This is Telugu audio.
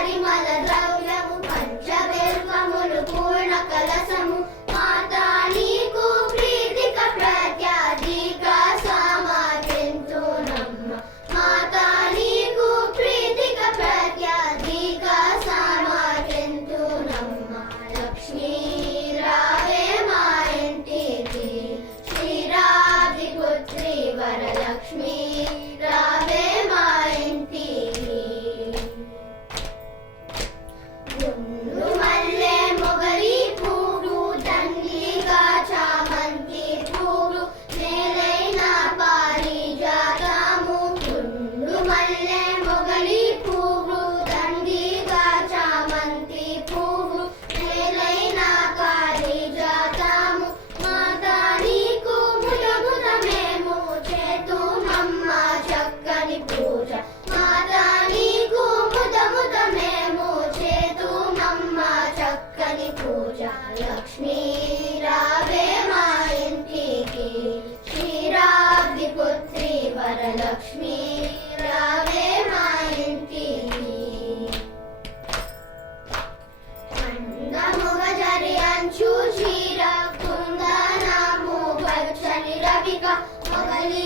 పరిమళ ద్రవ్యము పంచబిల్వములు పూర్ణ కలసము మాతా నీకు ప్రీతిక ప్రత్యాధిక సమర్పింతునమ్మ మాతా నీకు ప్రీతిక ప్రత్యాధిక సమర్పింతునమ్మ లక్ష్మీ రావే మా ఇంటికి క్షీరాబ్ది పుత్రి వరలక్ష్మీ రావే మా ఇంటికి గుండు మల్లె మొగలి పూలు దండిగా చామంతి పూలు మేలైన పారిజాతము గుండు మల్లె మొగలి పూలు దండిగా చామంతి పూలు మేలైన పారిజాతము మాతా నీకు ముదముద మేము చేతుమమ్మ చక్కని పూజ మాతా నీకు ముదముద మేము చేతుమమ్మ చక్కని పూజ లక్ష్మీ రావే మా ఇంటికి క్షీరాబ్ది పుత్రి వరలక్ష్మీ రావే మా ఇంటికి అందముగ జరి అంచు చీర కుందనము పచ్చని రవిక మొగలి